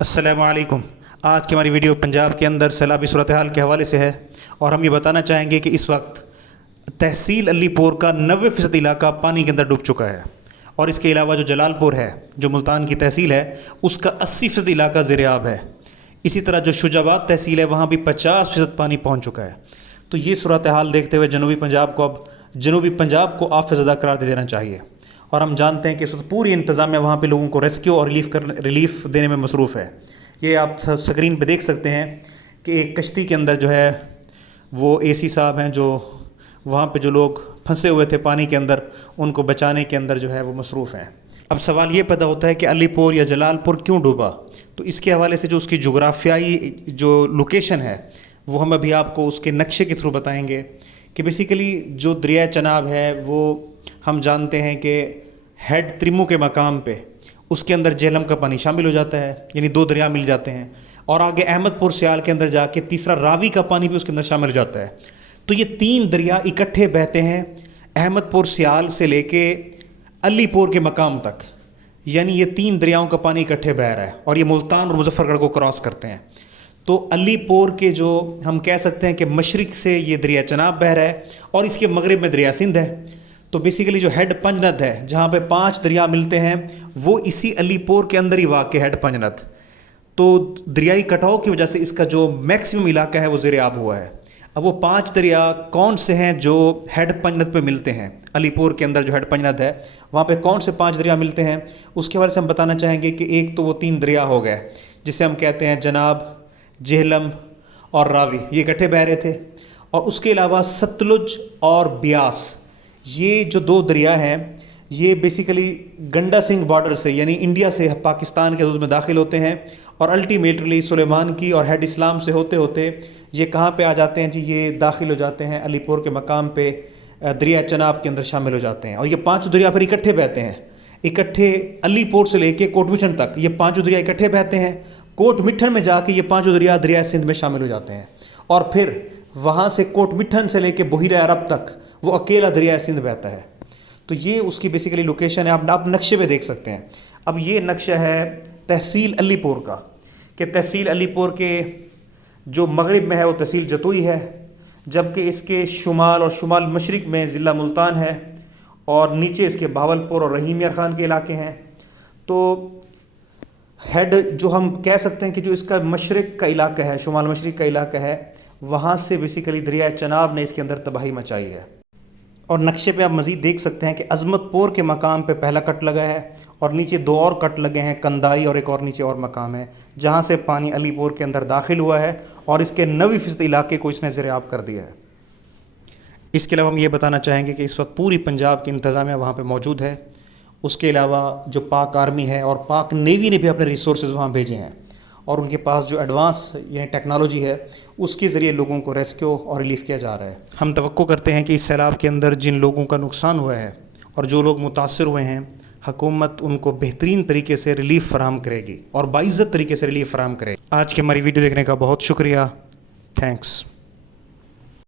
السلام علیکم۔ آج کی ہماری ویڈیو پنجاب کے اندر سیلابی صورتحال کے حوالے سے ہے، اور ہم یہ بتانا چاہیں گے کہ اس وقت تحصیل علی پور کا 90% علاقہ پانی کے اندر ڈوب چکا ہے، اور اس کے علاوہ جو جلال پور ہے جو ملتان کی تحصیل ہے اس کا 80% علاقہ زیر آب ہے۔ اسی طرح جو شجاع آباد تحصیل ہے وہاں بھی 50% پانی پہنچ چکا ہے۔ تو یہ صورتحال دیکھتے ہوئے جنوبی پنجاب کو آفت زدہ قرار دے دینا چاہیے، اور ہم جانتے ہیں کہ اس وقت پوری انتظامیہ وہاں پہ لوگوں کو ریسکیو اور ریلیف دینے میں مصروف ہے۔ یہ آپ سکرین پہ دیکھ سکتے ہیں کہ ایک کشتی کے اندر جو ہے وہ اے سی صاحب ہیں جو وہاں پہ جو لوگ پھنسے ہوئے تھے پانی کے اندر ان کو بچانے کے اندر جو ہے وہ مصروف ہیں۔ اب سوال یہ پیدا ہوتا ہے کہ علی پور یا جلال پور کیوں ڈوبا؟ تو اس کے حوالے سے جو اس کی جغرافیائی جو لوکیشن ہے وہ ہم ابھی آپ کو اس کے نقشے کے تھرو بتائیں گے کہ بیسیکلی جو دریائے چناب ہے وہ ہم جانتے ہیں کہ ہیڈ تریمو کے مقام پہ اس کے اندر جہلم کا پانی شامل ہو جاتا ہے، یعنی 2 دریا مل جاتے ہیں، اور آگے احمد پور سیال کے اندر جا کے تیسرا راوی کا پانی بھی اس کے اندر شامل ہو جاتا ہے۔ تو یہ 3 دریا اکٹھے بہتے ہیں احمد پور سیال سے لے کے علی پور کے مقام تک، یعنی یہ 3 دریاؤں کا پانی اکٹھے بہہ رہا ہے اور یہ ملتان اور مظفر گڑھ کو کراس کرتے ہیں۔ تو علی پور کے جو ہم کہہ سکتے ہیں کہ مشرق سے یہ دریا چناب بہہ رہا ہے اور اس کے مغرب میں دریا سندھ ہے۔ تو بیسیکلی جو ہیڈ پنجنت ہے جہاں پہ 5 دریا ملتے ہیں وہ اسی علی پور کے اندر ہی واقع ہیڈ پنجنت۔ تو دریائی کٹاؤ کی وجہ سے اس کا جو میکسیمم علاقہ ہے وہ زیر آب ہوا ہے۔ اب وہ 5 دریا کون سے ہیں جو ہیڈ پنجنت پہ ملتے ہیں؟ علی پور کے اندر جو ہیڈ پنجنت ہے وہاں پہ کون سے 5 دریا ملتے ہیں؟ اس کے حوالے سے ہم بتانا چاہیں گے کہ ایک تو وہ 3 دریا ہو گئے جسے ہم کہتے ہیں جناب، جہلم اور راوی، یہ اکٹھے بہہ رہے تھے، اور اس کے علاوہ ستلج اور بیاس، یہ جو 2 دریا ہیں یہ بیسیکلی گنڈا سنگھ بارڈر سے یعنی انڈیا سے پاکستان کے حدود میں داخل ہوتے ہیں، اور الٹیمیٹلی سلیمان کی اور ہیڈ اسلام سے ہوتے ہوتے یہ کہاں پہ آ جاتے ہیں جی؟ یہ داخل ہو جاتے ہیں علی پور کے مقام پہ، دریا چناب کے اندر شامل ہو جاتے ہیں، اور یہ 5 دریا پھر اکٹھے بہتے ہیں، اکٹھے علی پور سے لے کے کوٹ مٹھن تک یہ 5 دریا اکٹھے بہتے ہیں۔ کوٹ مٹھن میں جا کے یہ 5 دریا دریا سندھ میں شامل ہو جاتے ہیں، اور پھر وہاں سے کوٹ مٹھن سے لے کے بحیرہ عرب تک وہ اکیلا دریا سندھ بہتا ہے۔ تو یہ اس کی بیسیکلی لوکیشن ہے، آپ نقشے پہ دیکھ سکتے ہیں۔ اب یہ نقشہ ہے تحصیل علی پور کا، کہ تحصیل علی پور کے جو مغرب میں ہے وہ تحصیل جتوئی ہے، جبکہ اس کے شمال اور شمال مشرق میں ضلع ملتان ہے، اور نیچے اس کے بہاولپور اور رحیم یار خان کے علاقے ہیں۔ تو ہیڈ جو ہم کہہ سکتے ہیں کہ جو اس کا مشرق کا علاقہ ہے، شمال مشرق کا علاقہ ہے، وہاں سے بیسیکلی دریا چناب نے اس کے اندر تباہی مچائی ہے۔ اور نقشے پہ آپ مزید دیکھ سکتے ہیں کہ عظمت پور کے مقام پہ پہلا کٹ لگا ہے، اور نیچے 2 اور کٹ لگے ہیں، کندائی اور ایک اور نیچے اور مقام ہے جہاں سے پانی علی پور کے اندر داخل ہوا ہے، اور اس کے 90% علاقے کو اس نے زیر آب کر دیا ہے۔ اس کے علاوہ ہم یہ بتانا چاہیں گے کہ اس وقت پوری پنجاب کی انتظامیہ وہاں پہ موجود ہے۔ اس کے علاوہ جو پاک آرمی ہے اور پاک نیوی نے بھی اپنے ریسورسز وہاں بھیجے ہیں، اور ان کے پاس جو ایڈوانس یعنی ٹیکنالوجی ہے اس کے ذریعے لوگوں کو ریسکیو اور ریلیف کیا جا رہا ہے۔ ہم توقع کرتے ہیں کہ اس سیلاب کے اندر جن لوگوں کا نقصان ہوا ہے اور جو لوگ متاثر ہوئے ہیں، حکومت ان کو بہترین طریقے سے ریلیف فراہم کرے گی اور باعزت طریقے سے ریلیف فراہم کرے گی۔ آج کی ہماری ویڈیو دیکھنے کا بہت شکریہ، تھینکس۔